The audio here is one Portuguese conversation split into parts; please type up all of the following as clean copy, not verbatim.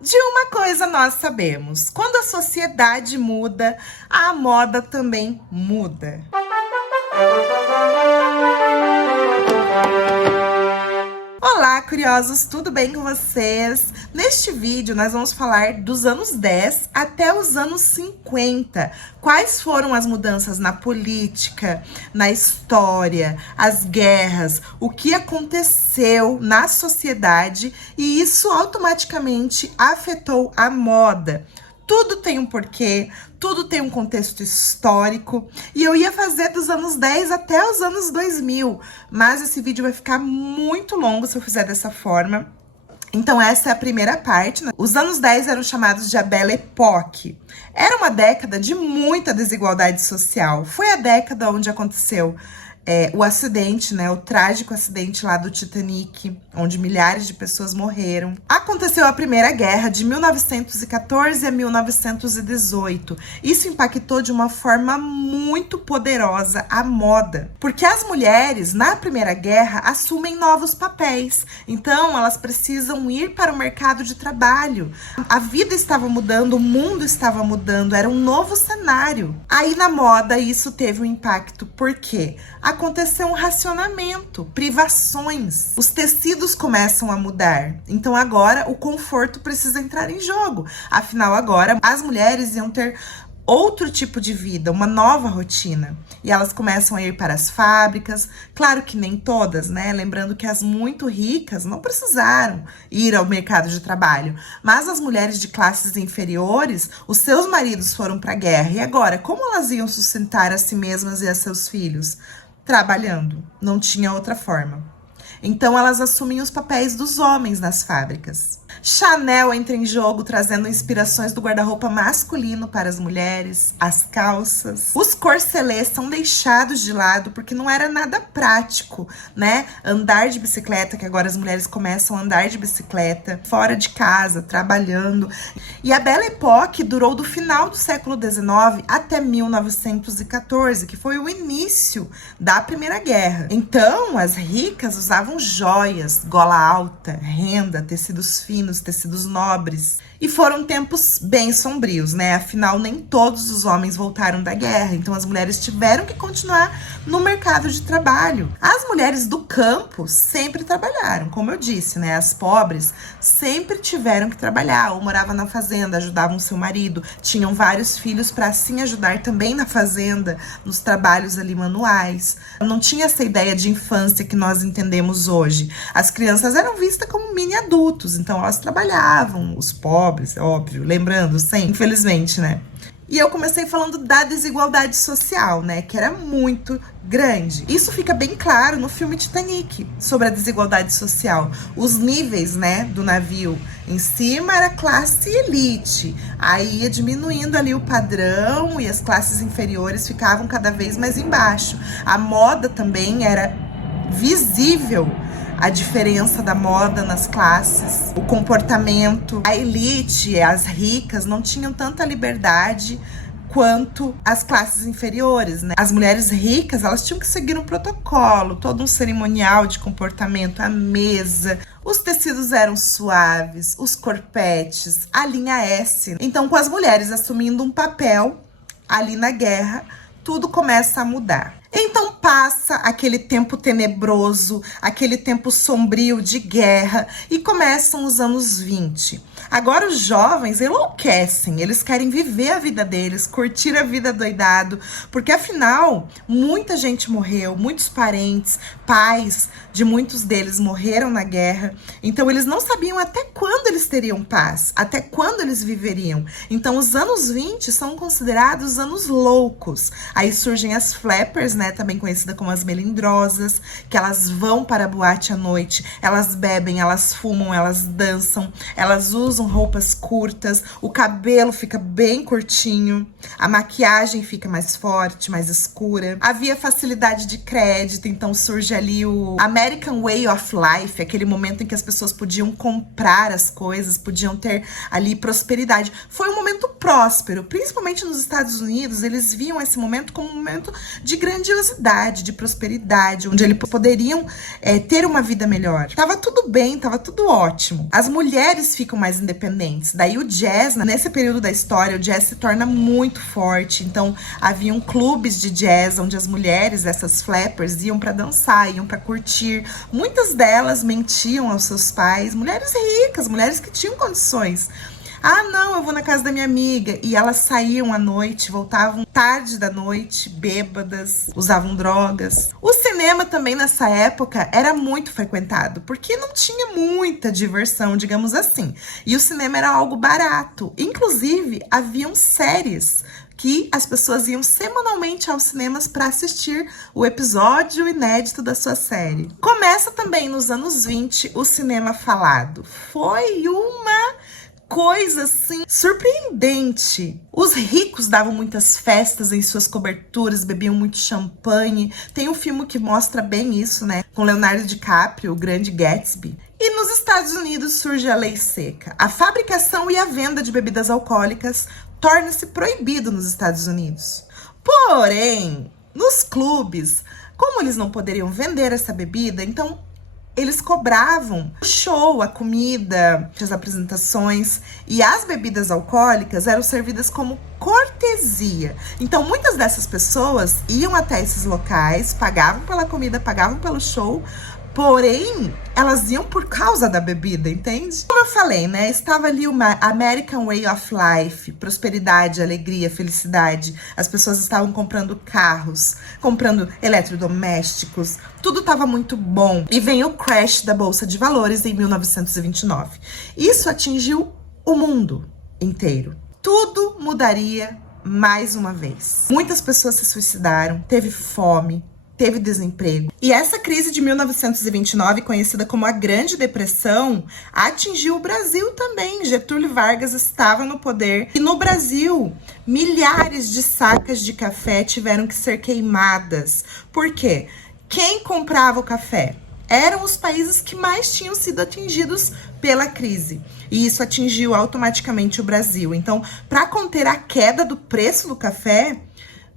De uma coisa nós sabemos: quando a sociedade muda, a moda também muda. Olá, curiosos, tudo bem com vocês? Neste vídeo, nós vamos falar dos anos 10 até os anos 50. Quais foram as mudanças na política, na história, as guerras, o que aconteceu na sociedade e isso automaticamente afetou a moda. Tudo tem um porquê, tudo tem um contexto histórico, e eu ia fazer dos anos 10 até os anos 2000, mas esse vídeo vai ficar muito longo se eu fizer dessa forma. Então essa é a primeira parte, né? Os anos 10 eram chamados de a Belle Époque. Era uma década de muita desigualdade social. Foi a década onde aconteceu o acidente, né? O trágico acidente lá do Titanic, onde milhares de pessoas morreram. Aconteceu a Primeira Guerra de 1914 a 1918. Isso impactou de uma forma muito poderosa a moda, porque as mulheres na Primeira Guerra assumem novos papéis. Então, elas precisam ir para o mercado de trabalho. A vida estava mudando, o mundo estava mudando, era um novo cenário. Aí na moda isso teve um impacto, porque aconteceu um racionamento, privações. Os tecidos começam a mudar. Então agora o conforto precisa entrar em jogo. Afinal, agora as mulheres iam ter outro tipo de vida, uma nova rotina. E elas começam a ir para as fábricas. Claro que nem todas, né? Lembrando que as muito ricas não precisaram ir ao mercado de trabalho. Mas as mulheres de classes inferiores, os seus maridos foram para a guerra. E agora, como elas iam sustentar a si mesmas e a seus filhos? Trabalhando. Não tinha outra forma. Então elas assumem os papéis dos homens nas fábricas. Chanel entra em jogo, trazendo inspirações do guarda-roupa masculino para as mulheres, as calças. Os corselês são deixados de lado porque não era nada prático, né? Andar de bicicleta, que agora as mulheres começam a andar de bicicleta, fora de casa, trabalhando. E a Belle Époque durou do final do século XIX até 1914, que foi o início da Primeira Guerra. Então, as ricas usavam joias, gola alta, renda, tecidos finos, tecidos nobres. E foram tempos bem sombrios, né? Afinal, nem todos os homens voltaram da guerra. Então, as mulheres tiveram que continuar no mercado de trabalho. As mulheres do campo sempre trabalharam, como eu disse, né? As pobres sempre tiveram que trabalhar. Ou moravam na fazenda, ajudavam seu marido. Tinham vários filhos para assim ajudar também na fazenda, nos trabalhos ali manuais. Não tinha essa ideia de infância que nós entendemos hoje. As crianças eram vistas como mini adultos, então elas trabalhavam, os pobres, óbvio, lembrando sempre, infelizmente, né? E eu comecei falando da desigualdade social, né, que era muito grande. Isso fica bem claro no filme Titanic, sobre a desigualdade social. Os níveis, né, do navio. Em cima era classe elite, aí ia diminuindo ali o padrão e as classes inferiores ficavam cada vez mais embaixo. A moda também era visível, a diferença da moda nas classes, o comportamento. A elite, as ricas, não tinham tanta liberdade quanto as classes inferiores, né? As mulheres ricas, elas tinham que seguir um protocolo, todo um cerimonial de comportamento, a mesa. Os tecidos eram suaves, os corpetes, a linha S. Então, com as mulheres assumindo um papel ali na guerra, tudo começa a mudar. Então passa aquele tempo tenebroso, aquele tempo sombrio de guerra e começam os anos 20. Agora os jovens enlouquecem, eles querem viver a vida deles, curtir a vida doidado, porque afinal muita gente morreu, muitos parentes, pais de muitos deles morreram na guerra, então eles não sabiam até quando eles teriam paz, até quando eles viveriam. Então os anos 20 são considerados anos loucos. Aí surgem as flappers, né, também conhecida como as melindrosas, que elas vão para a boate à noite, elas bebem, elas fumam, elas dançam, elas usam roupas curtas, o cabelo fica bem curtinho, a maquiagem fica mais forte, mais escura. Havia facilidade de crédito, então surge ali o American Way of Life, aquele momento em que as pessoas podiam comprar as coisas, podiam ter ali prosperidade. Foi um momento próspero, principalmente nos Estados Unidos, eles viam esse momento como um momento de grande grandiosidade, de prosperidade, onde eles poderiam ter uma vida melhor. Tava tudo bem, tava tudo ótimo. As mulheres ficam mais independentes. Daí o jazz, nesse período da história, o jazz se torna muito forte. Então, haviam clubes de jazz onde as mulheres, essas flappers, iam para dançar, iam para curtir. Muitas delas mentiam aos seus pais, mulheres ricas, mulheres que tinham condições. Ah, não, eu vou na casa da minha amiga. E elas saíam à noite, voltavam tarde da noite, bêbadas, usavam drogas. O cinema também nessa época era muito frequentado, porque não tinha muita diversão, digamos assim. E o cinema era algo barato. Inclusive, haviam séries que as pessoas iam semanalmente aos cinemas para assistir o episódio inédito da sua série. Começa também nos anos 20 o cinema falado. Foi uma coisa assim surpreendente. Os ricos davam muitas festas em suas coberturas, bebiam muito champanhe. Tem um filme que mostra bem isso, né? Com Leonardo DiCaprio, o Grande Gatsby. E nos Estados Unidos surge a lei seca. A fabricação e a venda de bebidas alcoólicas torna-se proibido nos Estados Unidos. Porém, nos clubes, como eles não poderiam vender essa bebida, então eles cobravam o show, a comida, as apresentações, e as bebidas alcoólicas eram servidas como cortesia. Então, muitas dessas pessoas iam até esses locais, pagavam pela comida, pagavam pelo show, porém, elas iam por causa da bebida, entende? Como eu falei, né? Estava ali uma American Way of Life, prosperidade, alegria, felicidade. As pessoas estavam comprando carros, comprando eletrodomésticos. Tudo estava muito bom. E vem o crash da Bolsa de Valores em 1929. Isso atingiu o mundo inteiro. Tudo mudaria mais uma vez. Muitas pessoas se suicidaram, teve fome, teve desemprego. E essa crise de 1929, conhecida como a Grande Depressão, atingiu o Brasil também. Getúlio Vargas estava no poder. E no Brasil, milhares de sacas de café tiveram que ser queimadas. Por quê? Quem comprava o café? Eram os países que mais tinham sido atingidos pela crise. E isso atingiu automaticamente o Brasil. Então, para conter a queda do preço do café,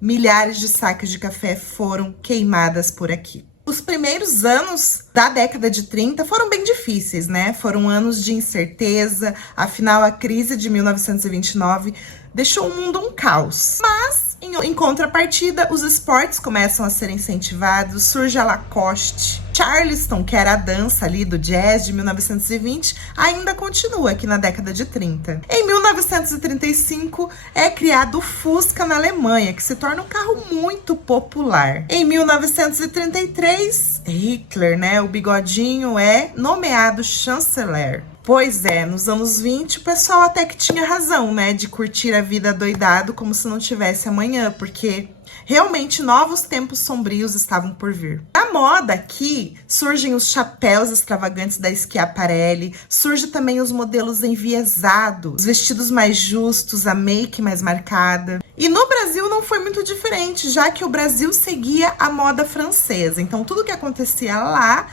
milhares de sacas de café foram queimadas por aqui. Os primeiros anos da década de 30 foram bem difíceis, né? Foram anos de incerteza, afinal a crise de 1929 deixou o mundo um caos. Mas, em contrapartida, os esportes começam a ser incentivados, surge a Lacoste. Charleston, que era a dança ali do jazz de 1920, ainda continua aqui na década de 30. Em 1935, é criado o Fusca na Alemanha, que se torna um carro muito popular. Em 1933, Hitler, né, o bigodinho, é nomeado chanceler. Pois é, nos anos 20 o pessoal até que tinha razão, né, de curtir a vida doidado como se não tivesse amanhã, porque realmente novos tempos sombrios estavam por vir. Na moda aqui, surgem os chapéus extravagantes da Schiaparelli, surge também os modelos enviesados, os vestidos mais justos, a make mais marcada. E no Brasil não foi muito diferente, já que o Brasil seguia a moda francesa. Então tudo que acontecia lá,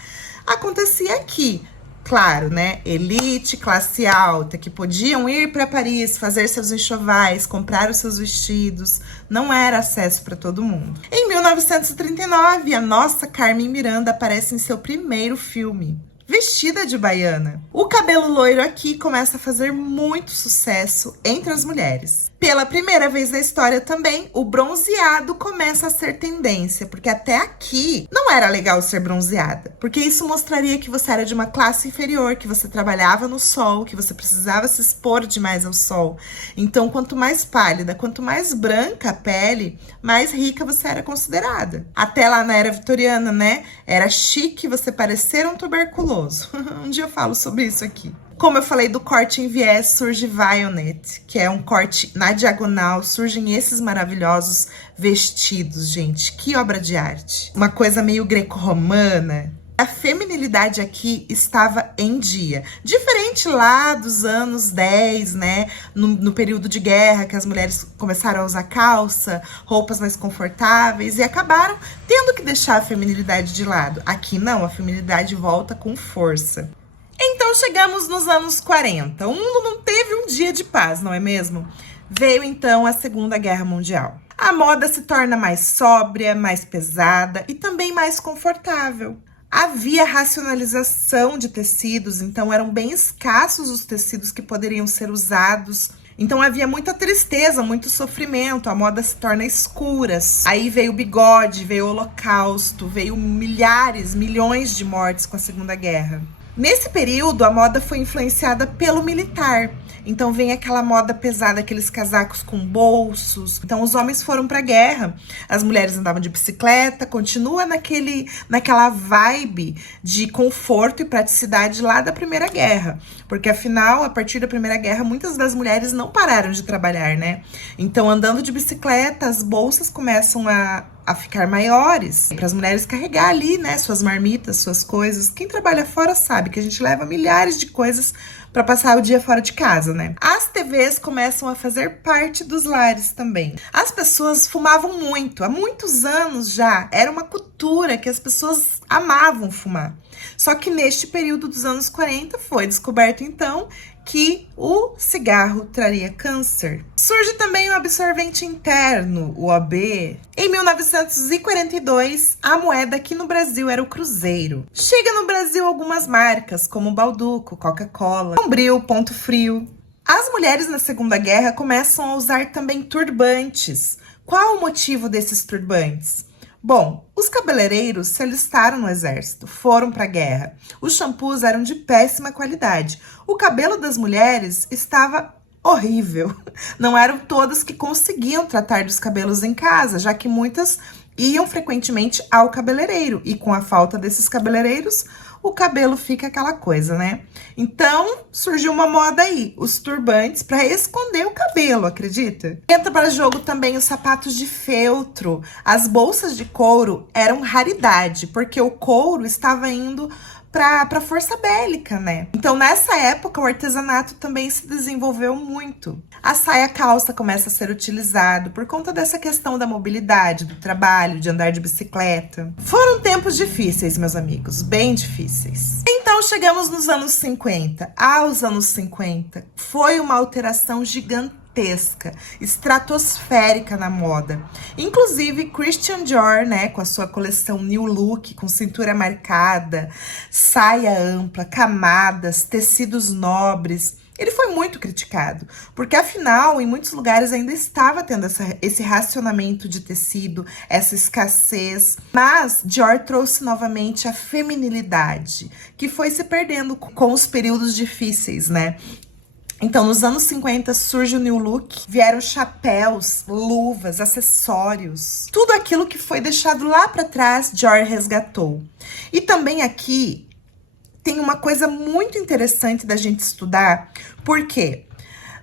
acontecia aqui. Claro, né? Elite, classe alta, que podiam ir para Paris, fazer seus enxovais, comprar os seus vestidos. Não era acesso para todo mundo. Em 1939, a nossa Carmen Miranda aparece em seu primeiro filme, vestida de baiana. O cabelo loiro aqui começa a fazer muito sucesso entre as mulheres. Pela primeira vez na história também, o bronzeado começa a ser tendência, porque até aqui não era legal ser bronzeada, porque isso mostraria que você era de uma classe inferior, que você trabalhava no sol, que você precisava se expor demais ao sol. Então, quanto mais pálida, quanto mais branca a pele, mais rica você era considerada. Até lá na era vitoriana, né? Era chique você parecer um tuberculoso. Um dia eu falo sobre isso aqui. Como eu falei do corte em viés, surge Vionnet, que é um corte na diagonal, surgem esses maravilhosos vestidos, gente. Que obra de arte. Uma coisa meio greco-romana. A feminilidade aqui estava em dia. Diferente lá dos anos 10, né? No período de guerra, que as mulheres começaram a usar calça, roupas mais confortáveis e acabaram tendo que deixar a feminilidade de lado. Aqui não, a feminilidade volta com força. Então chegamos nos anos 40. O mundo não teve um dia de paz, não é mesmo? Veio então a Segunda Guerra Mundial. A moda se torna mais sóbria, mais pesada e também mais confortável. Havia racionalização de tecidos, então eram bem escassos os tecidos que poderiam ser usados. Então havia muita tristeza, muito sofrimento, a moda se torna escura. Aí veio o bigode, veio o holocausto, veio milhares, milhões de mortes com a Segunda Guerra. Nesse período, a moda foi influenciada pelo militar. Então vem aquela moda pesada, aqueles casacos com bolsos. Então os homens foram para a guerra, as mulheres andavam de bicicleta, continua naquela vibe de conforto e praticidade lá da Primeira Guerra. Porque afinal, a partir da Primeira Guerra, muitas das mulheres não pararam de trabalhar, né? Então andando de bicicleta, as bolsas começam a ficar maiores, para as mulheres carregar ali, né, suas marmitas, suas coisas. Quem trabalha fora sabe que a gente leva milhares de coisas para passar o dia fora de casa, né? As TVs começam a fazer parte dos lares também. As pessoas fumavam muito, há muitos anos já, era uma cultura que as pessoas amavam fumar. Só que neste período dos anos 40 foi descoberto então que o cigarro traria câncer. Surge também o absorvente interno, o OB. Em 1942, a moeda aqui no Brasil era o cruzeiro. Chega no Brasil algumas marcas, como Balduco, Coca-Cola, Bombril, Ponto Frio. As mulheres na Segunda Guerra começam a usar também turbantes. Qual o motivo desses turbantes? Bom, os cabeleireiros se alistaram no exército, foram para a guerra. Os shampoos eram de péssima qualidade. O cabelo das mulheres estava horrível. Não eram todas que conseguiam tratar dos cabelos em casa, já que muitas iam frequentemente ao cabeleireiro. E com a falta desses cabeleireiros, o cabelo fica aquela coisa, né? Então, surgiu uma moda aí, os turbantes para esconder o cabelo, acredita? Entra para jogo também os sapatos de feltro. As bolsas de couro eram raridade, porque o couro estava indo para a força bélica, né? Então, nessa época, o artesanato também se desenvolveu muito. A saia-calça começa a ser utilizado por conta dessa questão da mobilidade, do trabalho, de andar de bicicleta. Foram tempos difíceis, meus amigos, bem difíceis. Então, chegamos nos anos 50. Aos anos 50, foi uma alteração gigantesca, estratosférica na moda. Inclusive, Christian Dior, né, com a sua coleção New Look, com cintura marcada, saia ampla, camadas, tecidos nobres. Ele foi muito criticado, porque afinal, em muitos lugares ainda estava tendo esse racionamento de tecido, essa escassez. Mas Dior trouxe novamente a feminilidade, que foi se perdendo com os períodos difíceis, né? Então, nos anos 50 surge o New Look, vieram chapéus, luvas, acessórios. Tudo aquilo que foi deixado lá para trás, Dior resgatou. E também aqui tem uma coisa muito interessante da gente estudar, porque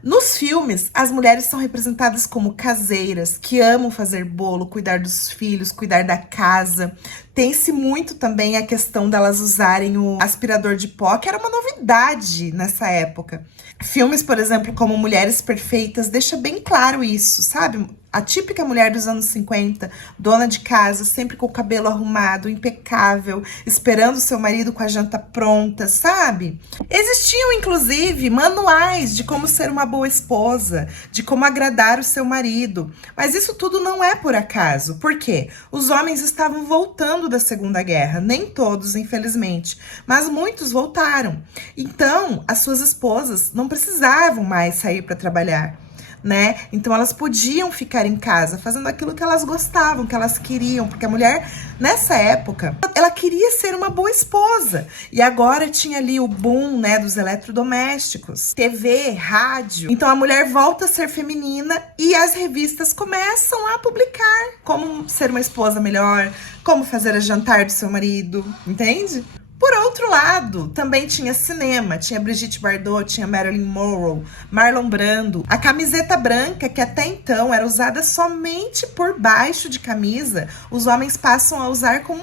nos filmes, as mulheres são representadas como caseiras, que amam fazer bolo, cuidar dos filhos, cuidar da casa. Tem-se muito também a questão delas usarem o aspirador de pó, que era uma novidade nessa época. Filmes, por exemplo, como Mulheres Perfeitas, deixa bem claro isso, sabe? A típica mulher dos anos 50, dona de casa, sempre com o cabelo arrumado, impecável, esperando seu marido com a janta pronta, sabe? Existiam, inclusive, manuais de como ser uma boa esposa, de como agradar o seu marido. Mas isso tudo não é por acaso. Por quê? Os homens estavam voltando da Segunda Guerra. Nem todos, infelizmente, mas muitos voltaram. Então, as suas esposas não precisavam mais sair para trabalhar, né? Então elas podiam ficar em casa fazendo aquilo que elas gostavam, que elas queriam, porque a mulher nessa época ela queria ser uma boa esposa. E agora tinha ali o boom, né, dos eletrodomésticos, TV, rádio. Então a mulher volta a ser feminina e as revistas começam a publicar como ser uma esposa melhor, como fazer a jantar do seu marido, entende? Por outro lado, também tinha cinema, tinha Brigitte Bardot, tinha Marilyn Monroe, Marlon Brando. A camiseta branca, que até então era usada somente por baixo de camisa, os homens passam a usar como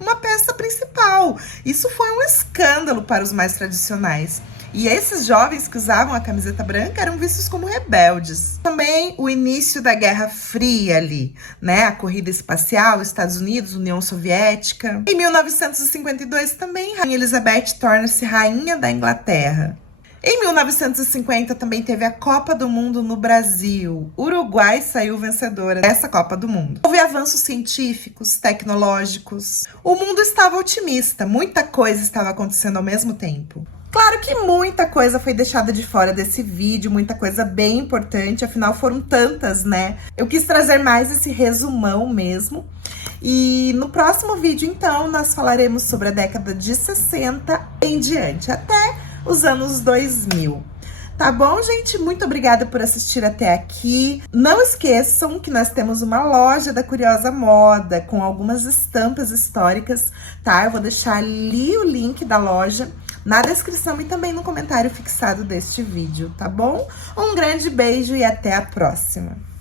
uma peça principal. Isso foi um escândalo para os mais tradicionais. E esses jovens que usavam a camiseta branca eram vistos como rebeldes. Também o início da Guerra Fria ali, né? A corrida espacial, Estados Unidos, União Soviética. Em 1952 também, Rainha Elizabeth torna-se rainha da Inglaterra. Em 1950 também teve a Copa do Mundo no Brasil. Uruguai saiu vencedora dessa Copa do Mundo. Houve avanços científicos, tecnológicos. O mundo estava otimista, muita coisa estava acontecendo ao mesmo tempo. Claro que muita coisa foi deixada de fora desse vídeo, muita coisa bem importante, afinal foram tantas, né? Eu quis trazer mais esse resumão mesmo. E no próximo vídeo, então, nós falaremos sobre a década de 60 em diante, até os anos 2000. Tá bom, gente? Muito obrigada por assistir até aqui. Não esqueçam que nós temos uma loja da Curiosa Moda com algumas estampas históricas, tá? Eu vou deixar ali o link da loja na descrição e também no comentário fixado deste vídeo, tá bom? Um grande beijo e até a próxima!